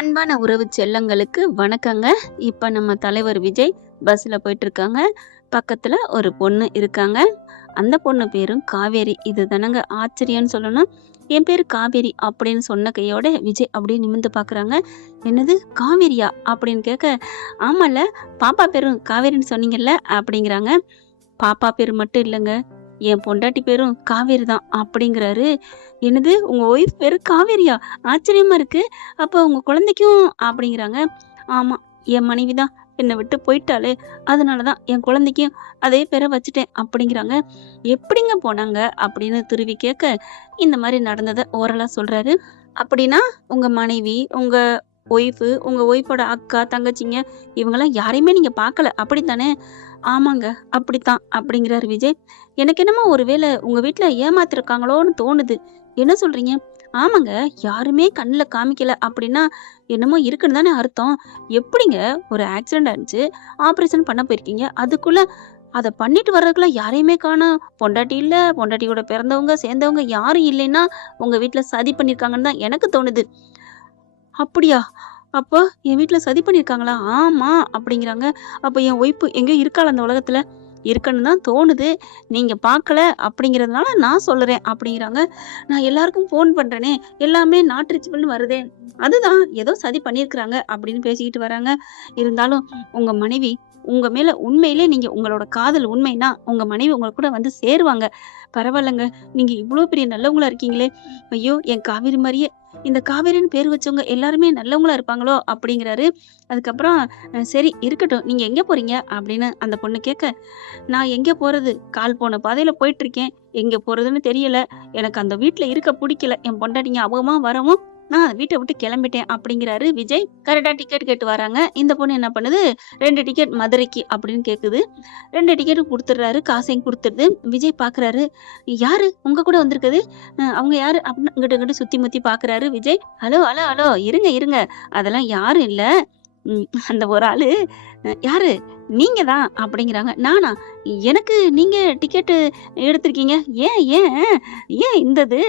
அன்பான உறவு செல்லங்களுக்கு வணக்கங்க. இப்ப நம்ம தலைவர் விஜய் பஸ்ல போயிட்டு இருக்காங்க. பக்கத்துல ஒரு பொண்ணு இருக்காங்க. அந்த பொண்ணு பேரும் காவேரி. இது தானங்க ஆச்சரியம்னு சொல்லணும். என் பேரு காவேரி அப்படின்னு சொன்ன கையோட விஜய் அப்படியே நிமிர்ந்து பார்க்குறாங்க. என்னது காவேரியா அப்படின்னு கேட்க, ஆமால பாப்பா பேரும் காவேரின்னு சொன்னீங்கல்ல அப்படிங்கிறாங்க. பாப்பா பேரு மட்டும் இல்லைங்க, என் பொண்டாட்டி பேரும் காவேரி தான் அப்படிங்கிறாரு. என்னது உங்க ஒய்ஃப் பேரு காவேரியா? ஆச்சரியமா இருக்கு. அப்ப உங்க குழந்தைக்கும் அப்படிங்கிறாங்க. ஆமா, என் மனைவி தான் என்னை விட்டு போயிட்டாளே, அதனாலதான் என் குழந்தைக்கும் அதே பேரை வச்சுட்டேன் அப்படிங்கிறாங்க. எப்படிங்க போனாங்க அப்படின்னு துருவி கேட்க, இந்த மாதிரி நடந்ததை ஓரலா சொல்றாரு. அப்படின்னா உங்க மனைவி, உங்க உங்க ஒய்ஃபோட அக்கா, தங்கச்சிங்க இவங்கெல்லாம் யாரையுமே நீங்க பார்க்கல அப்படித்தானே? ஆமாங்க, அப்படித்தான் அப்படிங்கிறாரு விஜய். எனக்கு என்னமோ ஒருவேளை உங்க வீட்ல ஏமாத்திருக்காங்களோன்னு தோணுது. என்ன சொல்றீங்க? ஆமாங்க, யாருமே கண்ணுல காமிக்கல அப்படின்னா என்னமோ இருக்குன்னு தானே அர்த்தம். எப்படிங்க ஒரு ஆக்சிடென்ட் ஆச்சு, ஆபரேஷன் பண்ண போயிருக்கீங்க, அதுக்குள்ள அத பண்ணிட்டு வர்றதுக்குள்ள யாரையுமே காணோம். பொண்டாட்டி இல்ல, பொண்டாட்டியோட பிறந்தவங்க, சேர்ந்தவங்க யாரும் இல்லைன்னா உங்க வீட்ல சதி பண்ணியிருக்காங்கன்னு தான் எனக்கு தோணுது. அப்படியா? அப்போ என் வீட்ல சதி பண்ணியிருக்காங்களா? ஆமா அப்படிங்கிறாங்க. அப்ப என் ஒய்ஃப் எங்கேயோ இருக்காளா அந்த உலகத்துல? இருக்குன்னு தான் தோணுது. நீங்க பார்க்கல அப்படிங்கிறதுனால நான் சொல்லுறேன் அப்படிங்கிறாங்க. நான் எல்லாருக்கும் ஃபோன் பண்றேனே, எல்லாமே நாட் ரீச்சபிள்னு வருதே. அதுதான் ஏதோ சதி பண்ணியிருக்கிறாங்க அப்படின்னு பேசிக்கிட்டு வராங்க. இருந்தாலும் உங்க மனைவி உங்க மேல உண்மையிலே நீங்க உங்களோட காதல் உண்மைன்னா உங்க மனைவி உங்க கூட வந்து சேருவாங்க. பரவாயில்லங்க. நீங்க இவ்ளோ பெரிய நல்லவங்களா இருக்கீங்களே. ஐயோ! என் காவேரி மாரியே இந்த காவேரின்னு பேர் வச்சவங்க எல்லாருமே நல்லவங்களா இருப்பாங்களோ அப்படிங்கிறாரு. அதுக்கப்புறம் சரி இருக்கட்டும். நீங்க எங்க போறீங்க? அப்படின்னு அந்த பொண்ணு கேட்க, நான் எங்க போறது? கால் போன பாதையில போயிட்டுருக்கேன். எங்க போறதுன்னு தெரியல. எனக்கு அந்த வீட்ல இருக்க புடிக்கல. என் பொண்டாட்டி ஞாபகமா வரவும் நான் வீட்ட விட்டு கிளம்பிட்டேன் அப்படிங்கிறாரு விஜய். கரெக்ட்டா டிக்கெட் கேட்டு வராங்க. இந்த பொண்ணு என்ன பண்ணுது, 2 டிக்கெட் மதுரைக்கு அப்படின்னு கேட்குது. 2 டிக்கெட்டும் குடுத்துடுறாரு. காசையும் குடுத்துடுது. விஜய் பார்க்குறாரு. யாரு உங்க கூட வந்திருக்குது? அவங்க யாரு? அப்படின்னு இங்கிட்டு இங்கிட்டு சுத்தி முத்தி பார்க்குறாரு விஜய். ஹலோ, ஹலோ, ஹலோ இருங்க, இருங்க. அதெல்லாம் யாரும் இல்ல. அந்த ஒரு ஆளு யாரு? நீங்க தான் அப்படிங்கிறாங்க. நானா? எனக்கு நீங்க டிக்கெட்டு எடுத்திருக்கீங்க. ஏன் ஏன் ஏன் இந்த இது?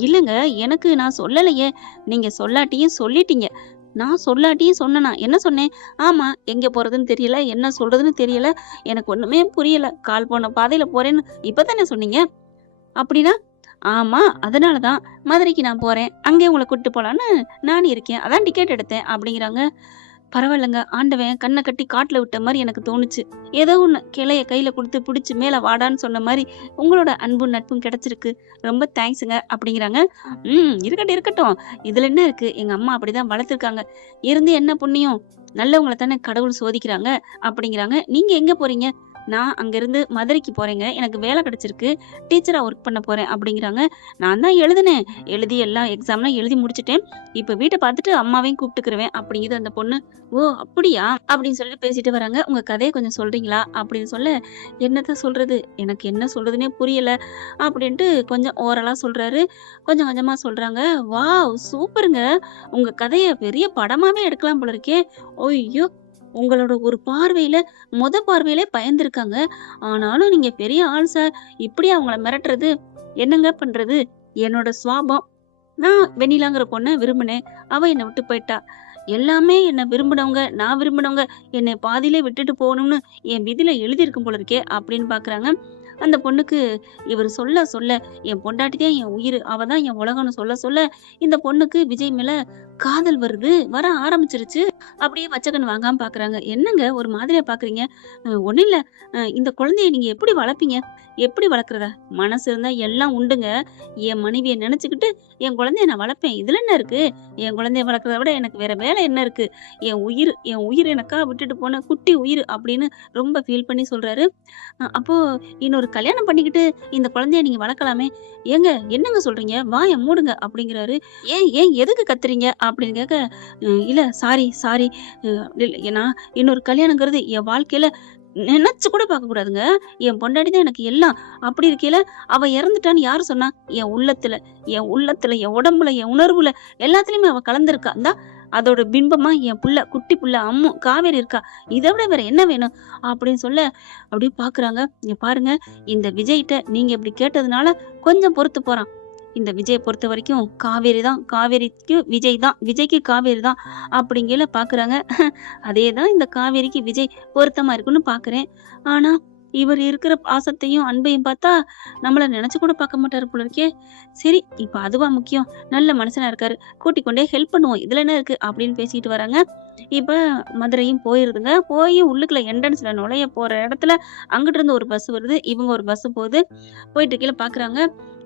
இல்லங்க, எனக்கு நான் சொல்லலையே. நீங்க சொல்லாட்டியும் சொல்லிட்டீங்க. நான் சொல்லாட்டியும் சொன்னனா? என்ன சொன்னேன்? ஆமா, எங்க போறதுன்னு தெரியல, என்ன சொல்றதுன்னு தெரியல. எனக்கு ஒண்ணுமே புரியல. கால் போன பாதையில போறேன்னு இப்பதானே சொன்னீங்க. அப்படின்னா? ஆமா, அதனால தான் மதுரைக்கு நான் போறேன். அங்கே உங்கள கூட்டிட்டு போலான்னு நான் இருக்கேன். அதான் டிக்கெட் எடுத்தேன் அப்படிங்கிறாங்க. பரவாயில்லங்க. ஆண்டவன் கண்ண கட்டி காட்டுல விட்ட மாரி எனக்கு தோணுச்சு. ஏதோ ஒண்ணு கிளைய கையில குடுத்து புடிச்சு மேல வாடான்னு சொன்ன மாரி உங்களோட அன்பும் நட்பும் கிடைச்சிருக்கு. ரொம்ப தேங்க்ஸுங்க அப்படிங்கிறாங்க. இருக்கட்டும், இருக்கட்டும். இதுல என்ன இருக்கு? எங்க அம்மா அப்படிதான் வளர்த்துருக்காங்க. இருந்து என்ன புண்ணியம்? நல்லவங்கள தானே கடவுள் சோதிக்கிறாங்க அப்படிங்கிறாங்க. நீங்க எங்க போறீங்க? நான் அங்கிருந்து மதுரைக்கு போறேங்க. எனக்கு வேலை கிடைச்சிருக்கு. டீச்சரா ஒர்க் பண்ண போறேன் அப்படிங்கிறாங்க. நான் தான் எழுதினேன். எழுதி எல்லாம் எக்ஸாம்லாம் எழுதி முடிச்சுட்டேன். இப்ப வீட்ட பார்த்துட்டு அம்மாவையும் கூப்பிட்டுக்கிருவேன் அப்படிங்குது அந்த பொண்ணு. ஓ! அப்படியா? அப்படின்னு சொல்லிட்டு பேசிட்டு வராங்க. உங்க கதைய கொஞ்சம் சொல்றீங்களா? அப்படின்னு சொல்ல, என்னத்த சொல்றது? எனக்கு என்ன சொல்றதுன்னே புரியல. அப்படின்ட்டு கொஞ்சம் ஓரலா சொல்றாரு. கொஞ்சம் கொஞ்சமா சொல்றாங்க. வாவ்! சூப்பருங்க. உங்க கதைய பெரிய படமாவே எடுக்கலாம் போல இருக்கே. ஐயோ! உங்களோட ஒரு பார்வையில பார்வையிலே பயந்துருக்காங்க. ஆனாலும் நீங்க பெரிய ஆள் சார். இப்படியா அவங்கள மிரட்டுறது? என்னங்க பண்றது? என்னோட சுவாபம். நான் வெண்ணிலாங்கிற பொண்ண விரும்பினேன். அவ என்ன விட்டு போயிட்டா. எல்லாமே என்ன விரும்பினவங்க, நான் விரும்பினவங்க என்னை பாதியிலே விட்டுட்டு போகணும்னு என் விதியில எழுதியிருக்கும் போல இருக்கே அப்படின்னு பார்க்குறாங்க. அந்த பொண்ணுக்கு இவர் சொல்ல சொல்ல என் பொண்டாட்டி தான் என் உயிர், அவ தான் என் உலகம்னு சொல்ல சொல்ல இந்த பொண்ணுக்கு விஜய் மேல காதல் வர ஆரம்பிச்சிருச்சு. அப்படியே வச்சக்கன்னு வாங்காம பார்க்குறாங்க. என்னங்க ஒரு மாதிரியா பார்க்குறீங்க? ஒண்ணும் இல்ல. இந்த குழந்தைய நீங்க எப்படி வளர்ப்பீங்க? எப்படி வளர்க்குறதா? மனசு இருந்தா எல்லாம் உண்டுங்க. என் மனைவிய நினைச்சுக்கிட்டு என் குழந்தைய நான் வளர்ப்பேன். இதுல என்ன இருக்கு? என் குழந்தைய வளர்க்கறத விட எனக்கு வேற வேலை என்ன இருக்கு? என் உயிர் எனக்காக விட்டுட்டு போன குட்டி உயிர் அப்படின்னு ரொம்ப ஃபீல் பண்ணி சொல்றாரு. அப்போ இன்னொரு கல்யாணம் பண்ணிக்கிட்டு இந்த குழந்தைய நீங்க வளர்க்கலாமே. ஏங்க என்னங்க சொல்றீங்க? வாய மூடுங்க அப்படிங்கிறாரு. ஏன் ஏன் எதுக்கு கத்துறீங்க? அப்படின்னு கேட்க, இல்ல சாரி சாரி. ஏன்னா இன்னொரு கல்யாணங்கிறது என் வாழ்க்கையில நினைச்சு கூட பார்க்க கூடாதுங்க. என் பொண்டாட்டி தான் எனக்கு எல்லாம். அப்படி இருக்கையில அவ இறந்துட்டான்னு யாரு சொன்னா? என் உள்ளத்துல, என் உடம்புல, என் உணர்வுல எல்லாத்துலயுமே அவ கலந்திருக்கா. இந்தா அதோட பிம்பமா என் புள்ள, குட்டி புள்ள அம்மு காவேரி இருக்கா. இதை விட வேற என்ன வேணும்? அப்படின்னு சொல்ல அப்படியே பாக்குறாங்க. இங்க பாருங்க, இந்த விஜய்கிட்ட நீங்க இப்படி கேட்டதுனால கொஞ்சம் பொறுத்து போறான். இந்த விஜயை பொறுத்த வரைக்கும் காவேரி தான், காவேரிக்கு விஜய் தான், விஜய்க்கு காவேரி தான் அப்படிங்கல பாக்குறாங்க. அதே தான் இந்த காவேரிக்கு விஜய் பொருத்தமா இருக்குன்னு பாக்குறேன். ஆனா இவர் இருக்கிற பாசத்தையும் அன்பையும் பார்த்தா நம்மள நினைச்சு கூட பார்க்க மாட்டாரு போல இருக்கே. சரி, இப்ப அதுவா முக்கியம்? நல்ல மனுஷனா இருக்காரு, கூட்டிக் கொண்டே ஹெல்ப் பண்ணுவோம், இதுல என்ன இருக்கு அப்படின்னு பேசிட்டு வராங்க. இப்ப மதுரையும் போயிருதுங்க. போய் உள்ளுக்குள்ள என்ட்ரன்ஸ்ல நுழைய போற இடத்துல அங்கிட்டு இருந்து ஒரு பஸ் வருது, இவங்க ஒரு பஸ் போகுது. போயிட்டு கீழே பாக்குறாங்க.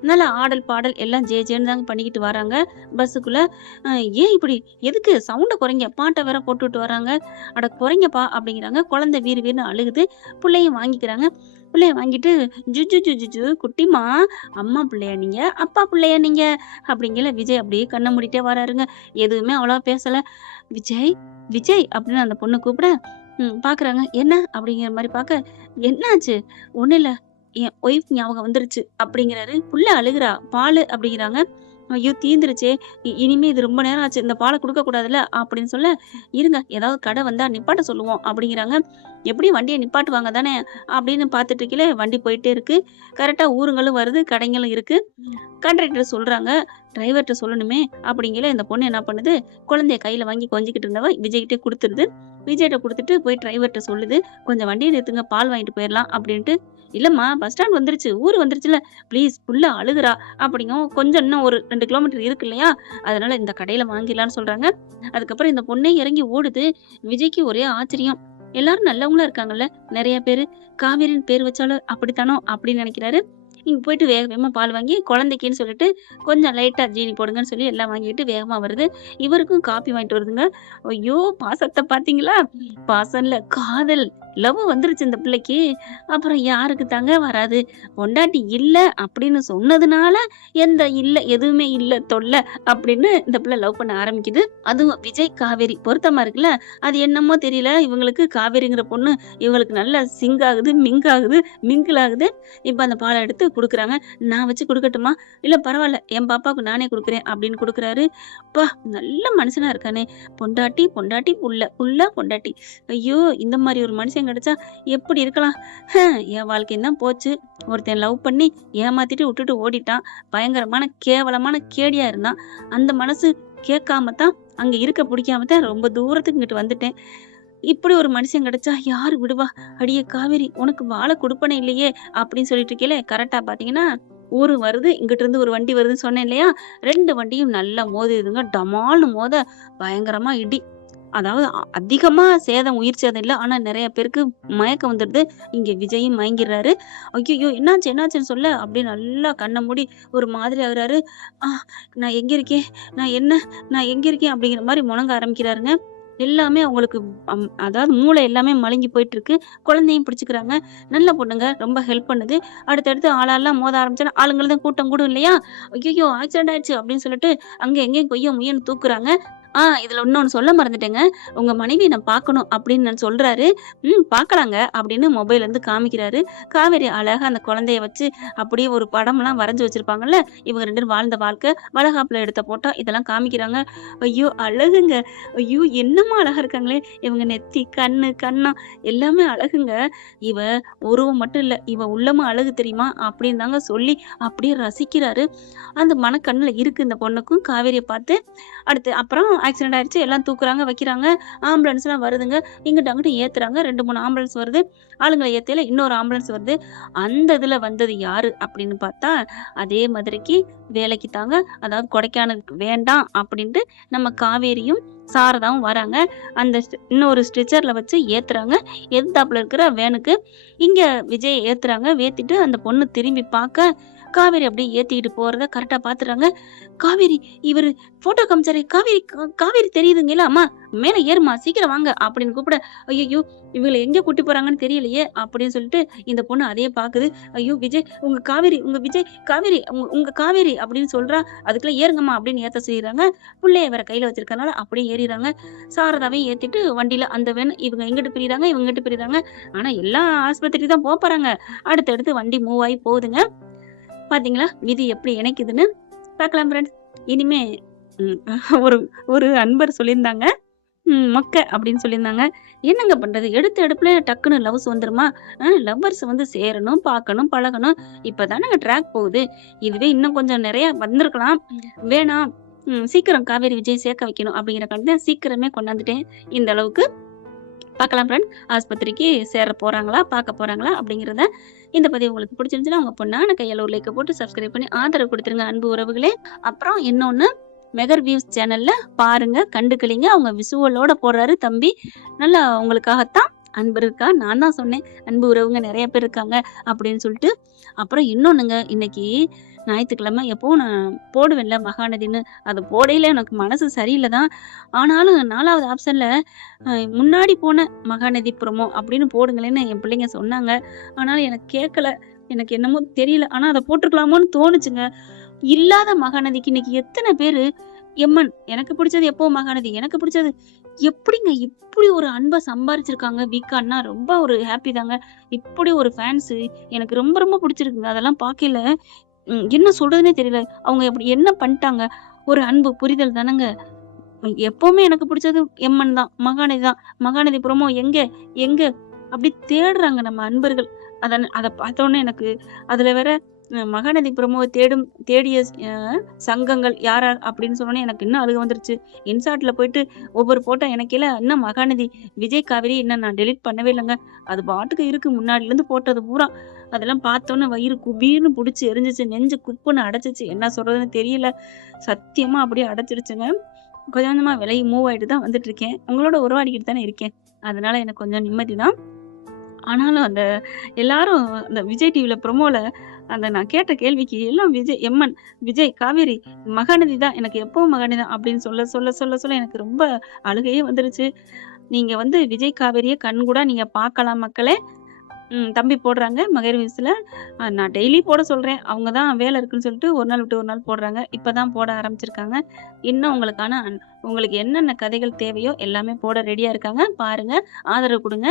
நல்ல ஆடல் பாடல் எல்லாம் ஜேன்னு தாங்க பண்ணிக்கிட்டு வராங்க பஸ்ஸுக்குள்ள. ஏன் இப்படி, எதுக்கு சவுண்ட குறைங்க, பாட்டை வேற போட்டுவிட்டு வராங்க. அட குறைங்கப்பா அப்படிங்கிறாங்க. குழந்தை வீறு வீறுன்னு அழுகுது. புள்ளையும் வாங்கிக்கிறாங்க. புள்ளைய வாங்கிட்டு ஜுஜு ஜுஜுஜு குட்டிமா, அம்மா பிள்ளையா நீங்க, அப்பா பிள்ளையா நீங்க அப்படிங்கல விஜய் அப்படியே கண்ணை மூடிட்டே வராருங்க. எதுவுமே அவ்வளவா பேசல. விஜய் விஜய் அப்படின்னு அந்த பொண்ணு கூப்பிட பாக்குறாங்க. என்ன அப்படிங்கிற மாதிரி பாக்க, என்னாச்சு? ஒண்ணு இல்ல, என் ஒய்ஃப் ஞாபகம் வந்துருச்சு அப்படிங்கிறாரு. புள்ள அழுகுறா, பாலு அப்படிங்கிறாங்க. ஐயோ தீந்துருச்சே, இனிமே இது ரொம்ப நேரம் ஆச்சு, இந்த பாலை கொடுக்க கூடாதுல்ல அப்படின்னு சொல்ல, இருங்க ஏதாவது கடை வந்தா நிப்பாட்ட சொல்லுவோம் அப்படிங்கிறாங்க. எப்படியும் வண்டியை நிப்பாட்டுவாங்க தானே அப்படின்னு பார்த்துட்டு இருக்கீங்களே, வண்டி போயிட்டே இருக்கு. கரெக்டா ஊருங்களும் வருது, கடைங்களும் இருக்கு. கண்டக்டர் சொல்றாங்க, டிரைவர்கிட்ட சொல்லணுமே அப்படிங்கல இந்த பொண்ணு என்ன பண்ணுது, குழந்தைய கையில வாங்கி கொஞ்சிக்கிட்டு இருந்தவ விஜய்கிட்ட கொடுத்துருது. விஜய்கிட்ட கொடுத்துட்டு போய் டிரைவர்கிட்ட சொல்லுது, கொஞ்சம் வண்டியை நிறுத்துங்க, பால் வாங்கிட்டு போயிடலாம் அப்படின்ட்டு. இல்லம்மா பஸ் ஸ்டாண்ட் வந்துருச்சு, ஊர் வந்துருச்சுல, ப்ளீஸ் புள்ள அழுகுறா அப்படிங்கவும், கொஞ்சம் இன்னும் ஒரு 2 கிலோமீட்டர் இருக்கு இல்லையா, அதனால இந்த கடையில வாங்கிடலான்னு சொல்றாங்க. அதுக்கப்புறம் இந்த பொண்ணே இறங்கி ஓடுது. விஜய்க்கு ஒரே ஆச்சரியம். எல்லாரும் நல்லவங்களா இருக்காங்கல்ல, நிறைய பேரு காவேரின்னு பேர் வச்சாலும் அப்படித்தானோ அப்படின்னு நினைக்கிறாரு. இங்க போயிட்டு வேக வேகமா பால் வாங்கி குழந்தைக்குன்னு சொல்லிட்டு கொஞ்சம் லைட்டா ஜீனி போடுங்கன்னு சொல்லி எல்லாம் வாங்கிட்டு வேகமா வருது. இவருக்கும் காப்பி வாங்கிட்டு வருதுங்க. ஐயோ பாசத்தை பாத்தீங்களா? பாசம் இல்ல, காதல், லவ் வந்துருச்சு இந்த பிள்ளைக்கு. அப்புறம் யாருக்கு தாங்க வராது? பொண்டாட்டி இல்ல அப்படின்னு சொன்னதுனால எந்த இல்ல, எதுவுமே இல்ல தொல்லை அப்படின்னு இந்த பிள்ளை லவ் பண்ண ஆரம்பிக்குது. அதுவும் விஜய் காவேரி பொருத்தமா இருக்குல்ல. அது என்னமோ தெரியல, இவங்களுக்கு காவேரிங்கிற பொண்ணு இவங்களுக்கு நல்லா சிங்க் ஆகுது, மிங்க் ஆகுது, மிங்கிள் ஆகுது. இப்ப அந்த பாலை எடுத்து குடுக்குறாங்க. நான் வச்சு குடுக்கட்டுமா? இல்ல பரவாயில்ல, என் பாப்பாவுக்கு நானே குடுக்குறேன் அப்படின்னு குடுக்குறாரு. அப்பா நல்ல மனுஷனா இருக்கானே. பொண்டாட்டி பொண்டாட்டி புள்ள, புள்ள பொண்டாட்டி. ஐயோ இந்த மாதிரி ஒரு மனுஷன் கிடைச்சா எப்படி இருக்கலாம்? என் வாழ்க்கையும் தான் போச்சு. ஒருத்தன் லவ் பண்ணி ஏமாத்திட்டு விட்டுட்டு ஓடிட்டான். பயங்கரமான கேவலமான கேடியா இருந்தான். அந்த மனசு கேட்காம தான், அங்க இருக்க பிடிக்காம தான் ரொம்ப தூரத்துக்கு இங்கிட்டு வந்துட்டேன். இப்படி ஒரு மனுஷன் கிடைச்சா யாரு விடுவா? அடியே காவேரி, உனக்கு வாழ கொடுப்பனே இல்லையே அப்படின்னு சொல்லிட்டு இருக்கேல, கரெக்டா பாத்தீங்கன்னா ஊரு வருது. இங்கிட்டு இருந்து ஒரு வண்டி வருதுன்னு சொன்னேன் இல்லையா, 2 வண்டியும் நல்லா மோதிடுதுங்க. டமால்னு மோத பயங்கரமா இடி. அதாவது அதிகமா சேதம், உயிர் சேதம் இல்ல. ஆனா நிறைய பேருக்கு மயக்கம் வந்துடுது. இங்க விஜயும் மயங்கிடுறாரு. ஐயோ என்னாச்சு என்னாச்சுன்னு சொல்ல அப்படியே நல்லா கண்ணை மூடி ஒரு மாதிரி ஆகுறாரு. நான் எங்க இருக்கேன், நான் எங்க இருக்கேன் அப்படிங்கிற மாதிரி முழங்க ஆரம்பிக்கிறாருங்க. எல்லாமே அவங்களுக்கு அதாவது மூளை எல்லாமே மழுங்கி போயிட்டு இருக்கு. குழந்தையும் பிடிச்சுக்கிறாங்க. நல்ல பொண்ணுங்க, ரொம்ப ஹெல்ப் பண்ணுது. அடுத்தடுத்து ஆளாலாம் மோத ஆரம்பிச்சா ஆளுங்களை தான் கூட்டம் கூடும் இல்லையா. ஐயோ ஆக்சிடென்ட் ஆயிடுச்சு அப்படின்னு சொல்லிட்டு அங்க எங்கேயும் கொய்யோ முயன்னு தூக்குறாங்க. இதுல இன்னொன்னு சொல்ல மறந்துட்டேங்க. உங்க மனைவிய நான் பார்க்கணும் அப்படின்னு நான் சொல்றாரு. பார்க்கலாங்க அப்படின்னு மொபைல் இருந்து காமிக்கிறாரு. காவேரி அழகா அந்த குழந்தைய வச்சு அப்படியே ஒரு படம்லாம் வரைஞ்சு வச்சிருப்பாங்கல்ல, இவங்க 2 பேரும் வாழ்ந்த வாழ்க்கை, வளகாப்புல எடுத்த போட்டோ இதெல்லாம் காமிக்கிறாங்க. ஐயோ அழகுங்க. ஐயோ என்னமா அழகா இருக்காங்களே இவங்க. நெத்தி, கண்ணு, கன்னம் எல்லாமே அழகுங்க. இவ உருவம் மட்டும் இல்ல, இவ உள்ளமும் அழகு தெரியுமா அப்படின்னு தாங்க சொல்லி அப்படியே ரசிக்கிறாரு. அந்த மனக்கண்ணுல இருக்கு இந்த பொண்ணுக்கும் காவேரியை பார்த்து. அடுத்து அப்புறம் ஆக்சிடென்ட் ஆயிடுச்சு, எல்லாம் தூக்குறாங்க வைக்கிறாங்க. ஆம்புலன்ஸ் எல்லாம் வருதுங்க. இங்கிட்ட அங்கிட்ட ஏத்துறாங்க. 2 3 ஆம்புலன்ஸ் வருது. ஆளுங்களை ஏத்தையில இன்னொரு ஆம்புலன்ஸ் வருது. அந்த இதுல வந்தது யாரு அப்படின்னு பார்த்தா, அதே மதுரைக்கு வேலைக்கு தாங்க, அதாவது கொடைக்கானலுக்கு வேண்டாம் அப்படின்ட்டு நம்ம காவேரியும் சாரதாவும் வராங்க. அந்த இன்னொரு ஸ்ட்ரெச்சர்ல வச்சு ஏத்துறாங்க. எதிர்த்தாப்புல இருக்கிற வேனுக்கு இங்க விஜய் ஏத்துறாங்க. ஏத்திட்டு அந்த பொண்ணு திரும்பி பார்க்க, காவேரி அப்படியே ஏத்திக்கிட்டு போறத கரெக்டா பாத்துறாங்க. காவேரி, இவரு போட்டோ காமிச்சாரு, காவேரி காவேரி தெரியுதுங்களா, அம்மா மேல ஏறுமா சீக்கிரம் வாங்க அப்படின்னு கூப்பிட, ஐயோ இவங்களை எங்க கூட்டி போறாங்கன்னு தெரியலையே அப்படின்னு சொல்லிட்டு இந்த பொண்ணு அதையே பாக்குது. ஐயோ விஜய், உங்க காவேரி, உங்க விஜய் காவேரி, உங்க காவேரி அப்படின்னு சொல்றா. அதுக்குள்ள ஏறுங்கம்மா அப்படின்னு ஏத்த சொல்லிடுறாங்க. புள்ளைய வேற கையில வச்சிருக்கனால அப்படியே ஏறிடுறாங்க. சாரதாவையும் ஏத்திட்டு வண்டியில அந்த வேன் இவங்க எங்கிட்டு பிரிறாங்க, இவங்க கிட்ட பிரிறாங்க. ஆனா எல்லா ஆஸ்பத்திரிக்கு தான் போறாங்க. அடுத்தடுத்து வண்டி மூவ் ஆகி போகுதுங்க. பாத்தீங்களா விதி எப்படி இணைக்குதுன்னு? பார்க்கலாம் ஃப்ரெண்ட்ஸ். இனிமே ஒரு ஒரு அன்பர் சொல்லியிருந்தாங்க, மொக்க அப்படின்னு சொல்லியிருந்தாங்க. என்னங்க பண்றது? எடுத்த எடுப்புல டக்குன்னு லவ்ஸ் வந்துருமா? லவ்வர்ஸ் வந்து சேரணும், பார்க்கணும், பழகணும். இப்பதானங்க ட்ராக் போகுது. இதுவே இன்னும் கொஞ்சம் நெறைய வந்திருக்கலாம். வேணாம். சீக்கிரம் காவேரி, விஜய் சேர்க்க வைக்கணும் அப்படிங்கிறக்காண்டி தான் சீக்கிரமே கொண்டாந்துட்டேன். இந்த அளவுக்கு பார்க்கலாம் ஃப்ரெண்ட். ஆஸ்பத்திரிக்கு சேர போறாங்களா? பார்க்க போறாங்களா? அப்படிங்கிறத இந்த பதிவு உங்களுக்கு பிடிச்சிருந்துச்சுன்னா, உங்க பொண்ணான கையால ஒரு லைக்க போட்டு சப்ஸ்கிரைப் பண்ணி ஆதரவு குடுத்துருங்க அன்பு உறவுகளே. அப்புறம் இன்னொன்னு மெகர் வியூஸ் சேனல்ல பாருங்க, கண்டுக்களிங்க. அவங்க விசுவலோட போடுறாரு தம்பி. நல்லா உங்களுக்காகத்தான் அன்பு இருக்கா. நான் தான் சொன்னேன். அன்பு உறவுங்க நெறைய பேர் இருக்காங்க அப்படின்னு சொல்லிட்டு. அப்புறம் இன்னொன்னுங்க, இன்னைக்கு ஞாயித்துக்கிழமை எப்பவும் நான் போடுவேன்ல மகாநதின்னு. அது போடையில எனக்கு மனசு சரியில்ல தான். ஆனாலும் 4வது ஆப்ஷன்ல முன்னாடி போன மகாநதி ப்ரோமோ அப்படின்னு போடுங்களேன்னு என் பிள்ளைங்க சொன்னாங்க. ஆனாலும் எனக்கு கேட்கல. எனக்கு என்னமோ தெரியல. ஆனா அத போட்டுருக்கலாமோன்னு தோணுச்சுங்க. இல்லாத மகாநதிக்கு இன்னைக்கு எத்தனை பேரு எம்மன் எனக்கு பிடிச்சது எப்பவும் மகாநதி, எனக்கு பிடிச்சது எப்படிங்க இப்படி ஒரு அன்பை சம்பாரிச்சிருக்காங்க வீக்கான்னா ரொம்ப ஒரு ஹாப்பி தாங்க. இப்படி ஒரு ஃபேன்ஸ் எனக்கு ரொம்ப ரொம்ப பிடிச்சிருக்குங்க. அதெல்லாம் பார்க்கல என்ன சொல்றதுன்னே தெரியல. அவங்க அப்படி என்ன பண்ணிட்டாங்க? ஒரு அன்பு புரிதல் தானங்க. எப்பவுமே எனக்கு பிடிச்சது எம்மன் தான், மகாநதி தான். மகாநதி ப்ரோமோ எங்க எங்க அப்படி தேடுறாங்க நம்ம அன்பர்கள். அத பார்த்தோன்னே எனக்கு அதுல வேற மகாநதி ப்ரோமோவ தேடிய சங்கங்கள் யார் யார் அப்படின்னு சொன்னோன்னே எனக்கு இன்னும் அழுக வந்துருச்சு. இன்சாட்ல போயிட்டு ஒவ்வொரு போட்டோ எனக்கேல இன்னும் மகாநதி விஜய் காவேரி இன்னும் நான் டெலீட் பண்ணவே இல்லைங்க. அது பாட்டுக்கு இருக்கு முன்னாடில இருந்து போட்டது பூரா. அதெல்லாம் பார்த்தோன்னே வயிறு குபீர்னு புடிச்சு எரிஞ்சிச்சு, நெஞ்சு குப்புன்னு அடைச்சிச்சு. என்ன சொல்றதுன்னு தெரியல. சத்தியமா அப்படியே அடைச்சிருச்சுங்க. கொஞ்சம் கொஞ்சமா விலகி மூவ் ஆயிட்டு தான் வந்துட்டு இருக்கேன். உங்களோட உறவாடிக்கிட்டு தானே இருக்கேன். அதனால எனக்கு கொஞ்சம் நிம்மதி தான். ஆனாலும் அந்த எல்லாரும் அந்த விஜய் டிவில ப்ரோமோல அந்த நான் கேட்ட கேள்விக்கு எல்லாம் விஜய் எம்மன், விஜய், காவேரி, மகாநதி தான். எனக்கு எப்பவும் மகாநதி தான் அப்படின்னு சொல்ல எனக்கு ரொம்ப அழுகையே வந்துருச்சு. நீங்க வந்து விஜய், காவேரிய கண்கூடா நீங்க பார்க்கலாம் மக்களே. தம்பி போடுறாங்க மகர் வியூஸ்ல. நான் டெய்லி போட சொல்றேன். அவங்க தான் வேலை இருக்குன்னு சொல்லிட்டு ஒரு நாள் விட்டு ஒரு நாள் போடுறாங்க. இப்பதான் போட ஆரம்பிச்சிருக்காங்க. இன்னும் உங்களுக்கான உங்களுக்கு என்னென்ன கதைகள் தேவையோ எல்லாமே போட ரெடியா இருக்காங்க. பாருங்க, ஆதரவு குடுங்க.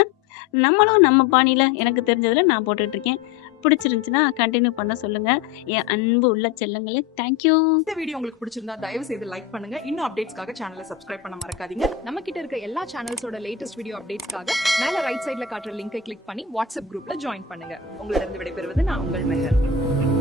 நம்மளும் நம்ம பாணியில எனக்கு தெரிஞ்சதுல நான் போட்டுட்டு இருக்கேன். பிடிச்சிருந்துச்சுன்னா கண்டினியூ பண்ண சொல்லுங்க. என் அன்பு உள்ள செல்லங்களே. தேங்க்யூ. இந்த வீடியோ உங்களுக்கு பிடிச்சிருந்தா தயவு செய்து லைக் பண்ணுங்க. இன்னும் அப்டேட்ஸ்க்காக சேனலை சப்ஸ்கிரைப் பண்ண மறக்காதீங்க. நம்ம கிட்ட இருக்க எல்லா சேனல்ஸோட லேட்டஸ்ட் வீடியோ அப்டேட்ஸ்க்காக மேல ரைட் சைடுல காட்டுற லிங்கை கிளிக் பண்ணி வாட்ஸ்அப் குரூப்ல ஜாயின் பண்ணுங்க. உங்களிடம் விடைபெறுவது நான் உங்கள் மெஹர்.